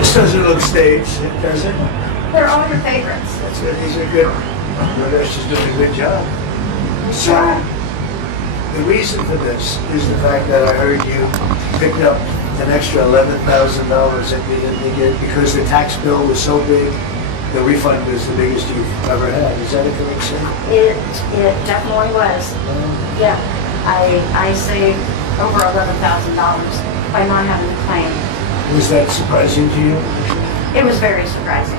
This doesn't look staged, does it? They're all your favorites. That's good. These are good. She's doing a good job. So, the reason for this is the fact that I heard you picked up an extra $11,000 that you didn't get because the tax bill was so big. The refund was the biggest you've ever had. Is that a correct statement? It definitely was. Yeah, I saved over $11,000 by not having to claim. Was that surprising to you? It was very surprising.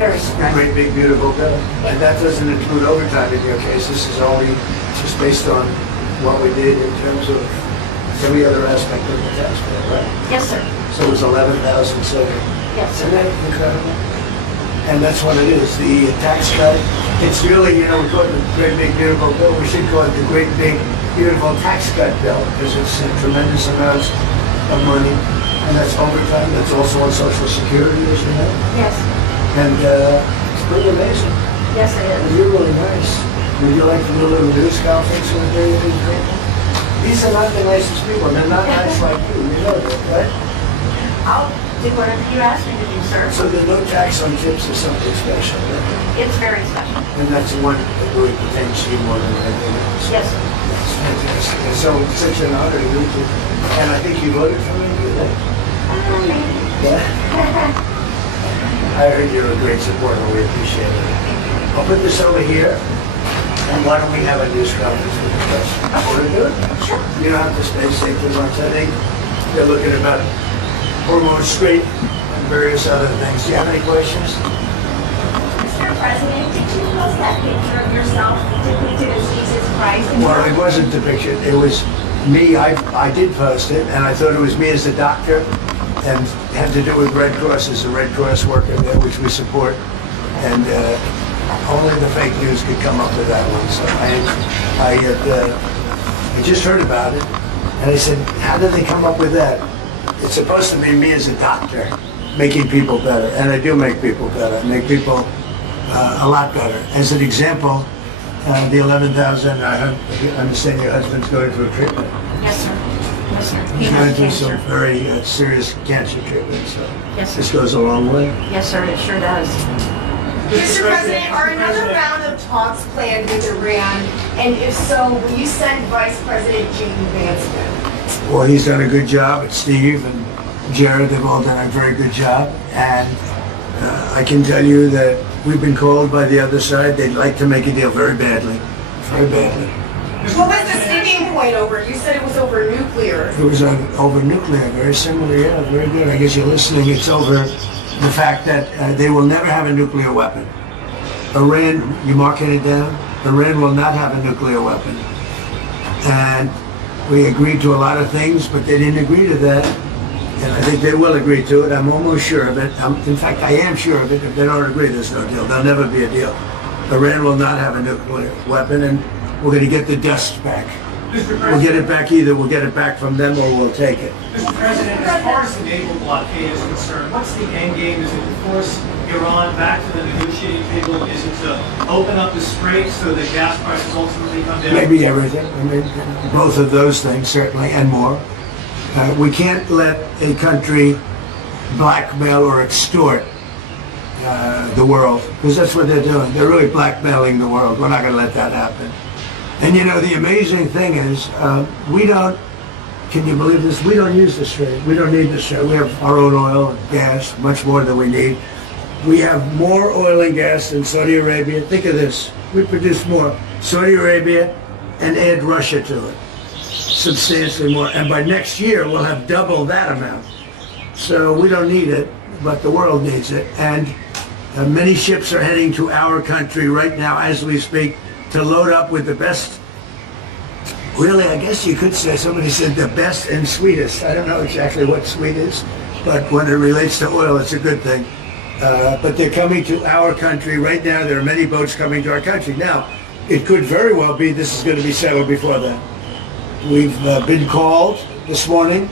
Very surprising. Great big beautiful bill. And that doesn't include overtime in your case. This is only just based on what we did in terms of every other aspect of the tax bill, right? Yes, sir. So it was $11,000 saved. Yes, Isn't sir. that incredible? And that's what it is. The tax cut, it's really, we call it the Great Big Beautiful Bill. We should call it the Great Big Beautiful Tax Cut Bill because it's tremendous amounts of money. And that's overtime. That's also on Social Security, as you know. Yes. And it's pretty amazing. Yes, it And is. you're really nice. Would you like to do a little news conference with very big people? These are not the nicest people. They're not nice like you. You know that, right? I'll do whatever you ask me to do, sir. So the no tax on tips is something special, right? It's very special. And that's the one that really pertains to you more than anything else. Yes, sir. That's fantastic. And so it's such an honor to meet you. And I think you voted for me today. Yeah? I heard you're a great supporter. We appreciate it. I'll put this over here. And why don't we have a news conference with the press? Want to do it? Sure. You don't have to stay safe as much. I think they're looking about hormone straight and various other things. Do you have any questions? Mr. President, did you post that picture of yourself depicted as Jesus Christ? Well, it wasn't depicted. It was me. I did post it, and I thought it was me as the doctor, and had to do with Red Cross as a Red Cross worker there, which we support. And only the fake news could come up with that one. So I just heard about it, and I said, how did they come up with that? It's supposed to be me as a doctor, making people better. And I do make people better. I make people a lot better. As an example, the $11,000, I understand your husband's going through treatment. Yes, sir. Yes, sir. He He's going has through some cancer. very serious cancer treatment, so Yes, this sir. goes a long way. Yes, sir. It sure does. Mr. President, are another round of talks planned with Iran? And if so, will you send Vice President J.D. Vance there? Well, he's done a good job. And Steve and Jared, they've all done a very good job. And I can tell you that we've been called by the other side. They'd like to make a deal very badly. Very badly. What was the sticking point over? You said it was over nuclear. It was over nuclear, very similar, yeah, very good. I guess you're listening. It's over the fact that they will never have a nuclear weapon. Iran, you marking it down? Iran will not have a nuclear weapon. And we agreed to a lot of things, but they didn't agree to that. And I think they will agree to it. I'm almost sure of it. In fact, I am sure of it. If they don't agree, there's no deal. There'll never be a deal. Iran will not have a nuclear weapon, and we're going to get the dust back. We'll get it back either. We'll get it back from them or we'll take it. Mr. President, as far as the naval blockade is concerned, what's the end game? Is it to force Iran back to the negotiating table? Is it to open up the strait so that gas prices ultimately come down? Maybe everything. I mean, both of those things, certainly, and more. We can't let a country blackmail or extort the world, because that's what they're doing. They're really blackmailing the world. We're not going to let that happen. And you know, the amazing thing is, we don't, can you believe this? We don't use the strait. We don't need the strait. We have our own oil and gas, much more than we need. We have more oil and gas than Saudi Arabia. Think of this. We produce more. Saudi Arabia, and add Russia to it. Substantially more. And by next year, we'll have double that amount. So we don't need it, but the world needs it. And many ships are heading to our country right now as we speak to load up with the best. Really, I guess you could say, somebody said the best and sweetest. I don't know exactly what sweet is, but when it relates to oil, it's a good thing. But they're coming to our country right now. There are many boats coming to our country. Now, it could very well be this is going to be settled before then. We've been called this morning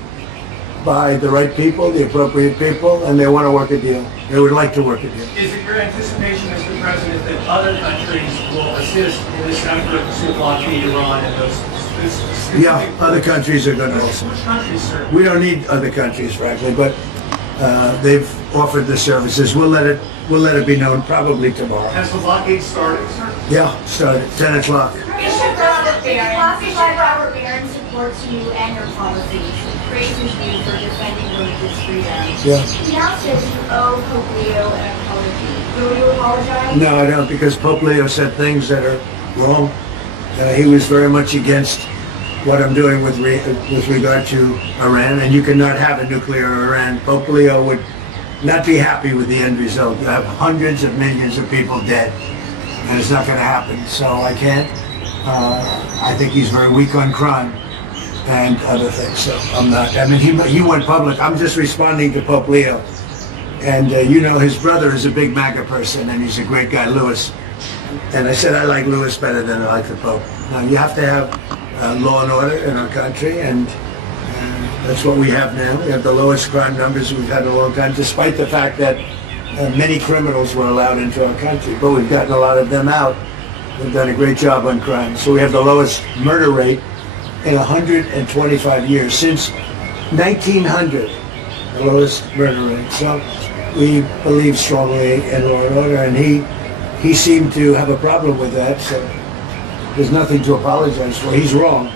by the right people, the appropriate people, and they want to work a deal. They would like to work a deal. Is it your anticipation, Mr. President, that other countries will assist in this effort to blockade Iran and those Yeah, other countries are going to also. Which countries, sir? We don't need other countries, frankly, but they've offered the services. We'll let it be known probably tomorrow. Has the blockade started, sir? Yeah, started 10 o'clock. Classified Robert Barron supports you and your policies. He praises you for defending religious freedom. Yeah. He now says you owe Pope Leo an apology. Will you apologize? No, I don't, because Pope Leo said things that are wrong. He was very much against what I'm doing with regard to Iran, and you cannot have a nuclear Iran. Pope Leo would not be happy with the end result. You have hundreds of millions of people dead, and it's not going to happen. So I can't. I think he's very weak on crime and other things. So I'm not. I mean, he went public. I'm just responding to Pope Leo, and you know, his brother is a big MAGA person, and he's a great guy, Louis. And I said I like Louis better than I like the Pope. Now you have to have law and order in our country, and that's what we have now. We have the lowest crime numbers we've had in a long time, despite the fact that many criminals were allowed into our country. But we've gotten a lot of them out. We've done a great job on crime. So we have the lowest murder rate in 125 years, since 1900, the lowest murder rate. So we believe strongly in law and order, and he seemed to have a problem with that, so there's nothing to apologize for. He's wrong.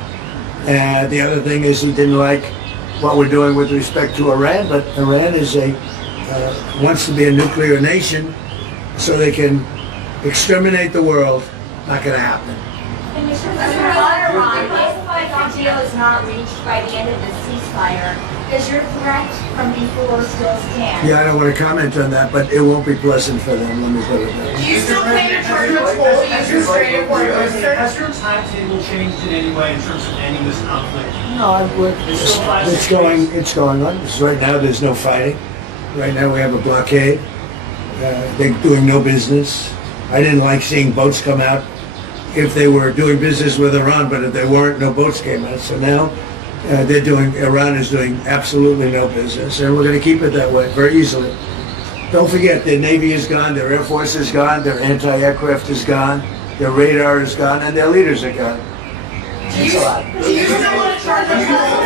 And the other thing is he didn't like what we're doing with respect to Iran, but Iran is wants to be a nuclear nation so they can exterminate the world. Not going to happen. And Mr. President, if the classified deal is not reached by the end of the ceasefire, does your threat from before still stand? Yeah, I don't want to comment on that, but it won't be pleasant for them. Let me put it that way. Do you still plan to charge a toll using stranded workers, sir? Has your timetable changed in any way in terms of ending this conflict? No, it's going on. Right now, there's no fighting. Right now, we have a blockade. They're doing no business. I didn't like seeing boats come out if they were doing business with Iran, but if they weren't, no boats came out. So now Iran is doing absolutely no business, and we're going to keep it that way very easily. Don't forget, their Navy is gone, their Air Force is gone, their anti-aircraft is gone, their radar is gone, and their leaders are gone. That's a lot. Do you still want to charge a toll?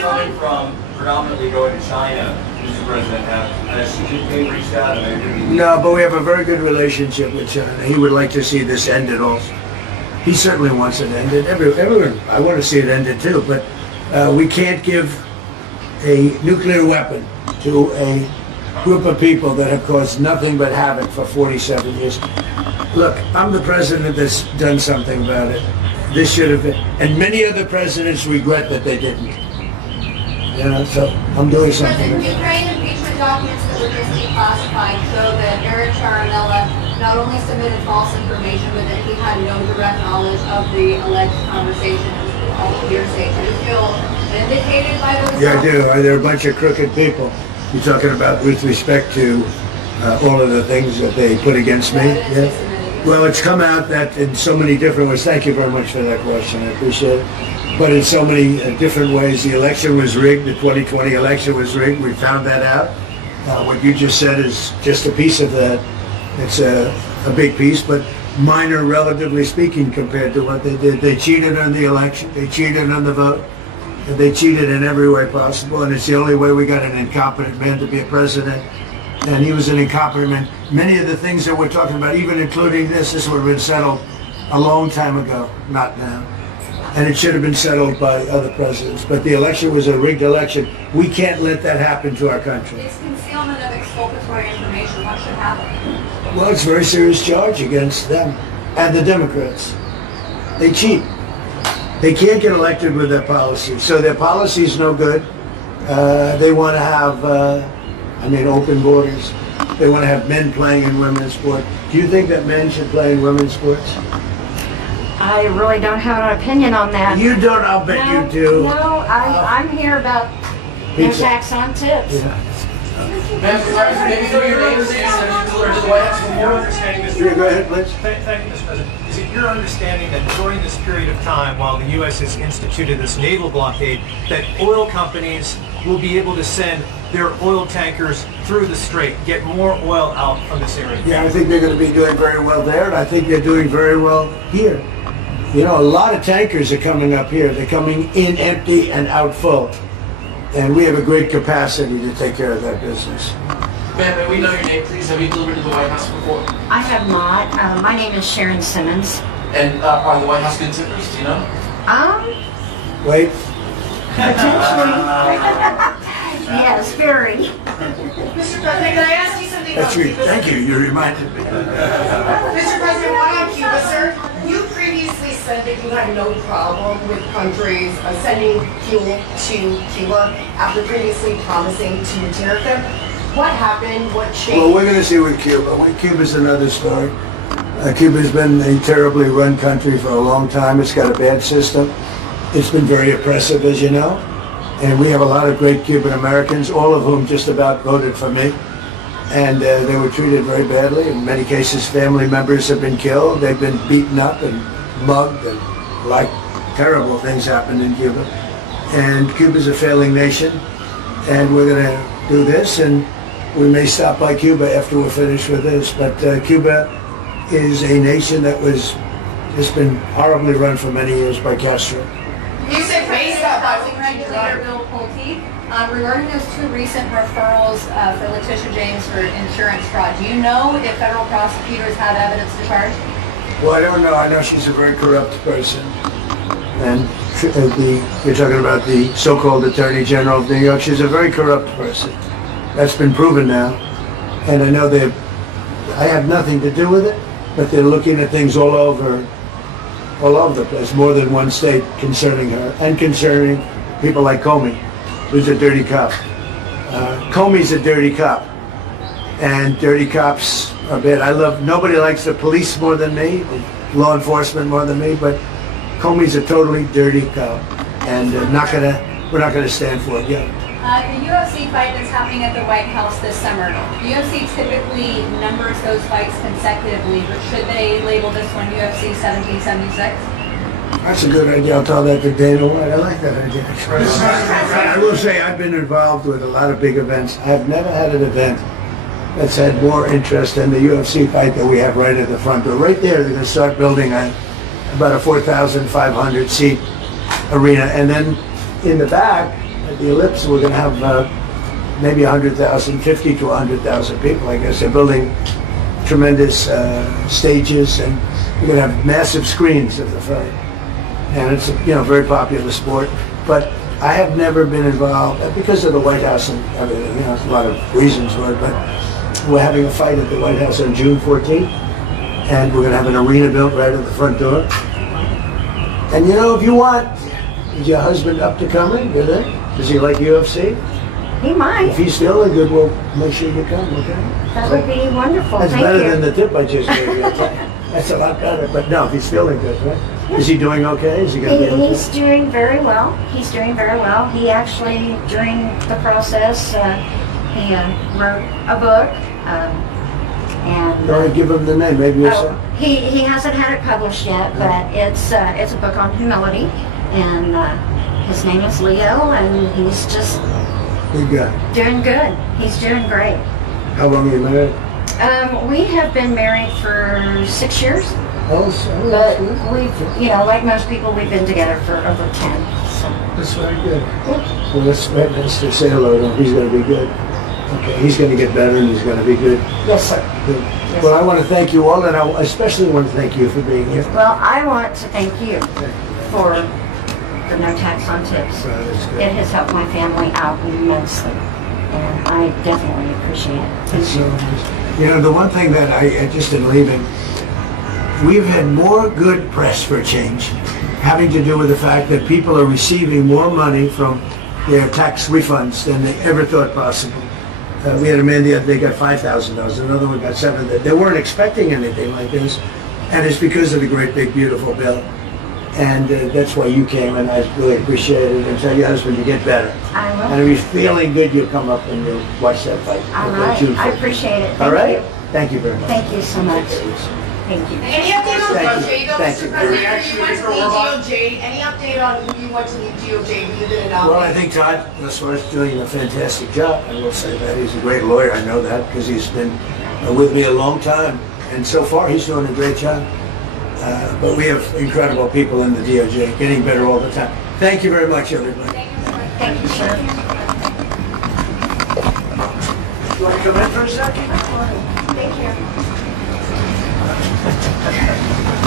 Coming from predominantly going to China, Mr. President, has Xi Jinping reached out and maybe? No, but we have a very good relationship with China. He would like to see this ended also. He certainly wants it ended. Everyone, I want to see it ended too, but we can't give a nuclear weapon to a group of people that have caused nothing but havoc for 47 years. Look, I'm the president that's done something about it. This should have been, and many other presidents regret that they didn't. You know, so I'm doing something. President, Ukraine impeachment documents that were just declassified show that Eric Charamella not only submitted false information, but that he had no direct knowledge of the alleged conversation. It was all hearsay. Do you feel vindicated by those? Yeah, I do. They're a bunch of crooked people. You're talking about with respect to all of the things that they put against me. Yeah. Well, it's come out that in so many different ways. Thank you very much for that question. I appreciate it. But in so many different ways, the election was rigged. The 2020 election was rigged. We found that out. What you just said is just a piece of that. It's a big piece, but minor, relatively speaking, compared to what they did. They cheated on the election. They cheated on the vote. They cheated in every way possible, and it's the only way we got an incompetent man to be a president. And he was an incompetent man. Many of the things that we're talking about, even including this would have been settled a long time ago, not now. And it should have been settled by other presidents. But the election was a rigged election. We can't let that happen to our country. It's concealment of exculpatory information. What should happen? Well, it's a very serious charge against them and the Democrats. They cheat. They can't get elected with their policy. So their policy is no good. They want to have, open borders. They want to have men playing in women's sport. Do you think that men should play in women's sports? I really don't have an opinion on that. You don't, I'll bet No, you do. No, I'm here about no Pizza. tax on tips. Yeah. Mr. President, maybe your name is to the White House Is it your understanding, Mr. Yeah, go ahead, please. Thank you, Mr. President. Is it your understanding that during this period of time, while the U.S. has instituted this naval blockade, that oil companies will be able to send their oil tankers through the strait, get more oil out from this area? Yeah, I think they're going to be doing very well there, and I think they're doing very well here. You know, a lot of tankers are coming up here. They're coming in empty and out full. And we have a great capacity to take care of that business. Ma'am, may we know your name, please? Have you delivered to the White House before? I have not. My name is Sharon Simmons. And are the White House good tippers? Do you know? Wait. Potentially. Yes, very. Mr. President, can I ask you something about That's right. Cuba? Thank you. You reminded me. Mr. President, why on Cuba, sir? You previously said that you had no problem with countries sending fuel to Cuba after previously promising to tariff them. What happened? What changed? Well, we're going to see with Cuba. Cuba's another story. Cuba's been a terribly run country for a long time. It's got a bad system. It's been very oppressive, as you know. And we have a lot of great Cuban Americans, all of whom just about voted for me. And they were treated very badly. In many cases, family members have been killed. They've been beaten up and mugged, and like terrible things happened in Cuba. And Cuba's a failing nation. And we're going to do this, and we may stop by Cuba after we're finished with this. But Cuba is a nation that was just been horribly run for many years by Castro. You said based President, on Housing Regulator Bill Pulte, regarding those two recent referrals for Letitia James for insurance fraud, do you know if federal prosecutors have evidence to charge? Well, I don't know. I know she's a very corrupt person. And you're talking about the so-called Attorney General of New York. She's a very corrupt person. That's been proven now. And I know I have nothing to do with it, but they're looking at things all over the place, more than one state concerning her, and concerning people like Comey, who's a dirty cop. Comey's a dirty cop, and dirty cops are bad. Nobody likes the police more than me, law enforcement more than me, but Comey's a totally dirty cop, and we're not gonna stand for it. Yeah. The UFC fight that's happening at the White House this summer, UFC typically numbers those fights consecutively, but should they label this one UFC 1776? That's a good idea. I'll tell that to Dana White. I like that idea. I will say I've been involved with a lot of big events. I've never had an event that's had more interest than the UFC fight that we have right at the front door. Right there, they're going to start building about a 4,500 seat arena, and then in the back, at the Ellipse, we're going to have maybe 100,000, 50 to 100,000 people, I guess. They're building tremendous stages, and we're going to have massive screens of the fight. And it's a very popular sport. But I have never been involved, because of the White House and everything, there's a lot of reasons for it, but we're having a fight at the White House on June 14th, and we're going to have an arena built right at the front door. And if you want, is your husband up to coming? Does he like UFC? He might. If he's feeling good, we'll make sure you come, okay? That would be wonderful. That's Thank better you. than the tip I just gave you. That's a lot better. But no, if he's feeling good, right? Is he doing okay? Is he going to be okay? He's doing very well. He's doing very well. He actually, during the process, he wrote a book. And Don't give him the name. Maybe you'll he hasn't had it published yet, but it's a book on humility, and his name is Leo, and he's just Big guy. doing good. He's doing great. How long are you married? We have been married for 6 years, Oh, but we've, like most people, we've been together for over 10. So. that's very good. Well, let's say hello to him. He's going to be good. Okay, he's going to get better, and he's going to be good. Yes, sir. Good. Yes, Well, sir. I want to thank you all, and I especially want to thank you for being here. Well, I want to thank you for the no tax on tips. That's good. It has helped my family out immensely, and I definitely appreciate it. Thank So, you. the one thing that I just in leaving, we've had more good press for a change, having to do with the fact that people are receiving more money from their tax refunds than they ever thought possible. We had a man the other day got $5,000, another one got $7,000. They weren't expecting anything like this, and it's because of the great, big, beautiful bill. And that's why you came, and I really appreciate it. And tell your husband to get better. I will. And if he's feeling good, you'll come up and you'll watch that fight. All Okay, right. June I 14th. appreciate it. Thank All right? you. Thank you very much. Thank you so much. Thank you. Any update on Thank DOJ, you. though, Thank Mr. you. President? You went to the DOJ. Any update on who you went to the DOJ? You did an Well, I think Todd is doing a fantastic job. I will say that. He's a great lawyer. I know that because he's been with me a long time. And so far, he's doing a great job. But we have incredible people in the DOJ, getting better all the time. Thank you very much, everybody. Thank you, sir. You want to come in for a second? Thank you.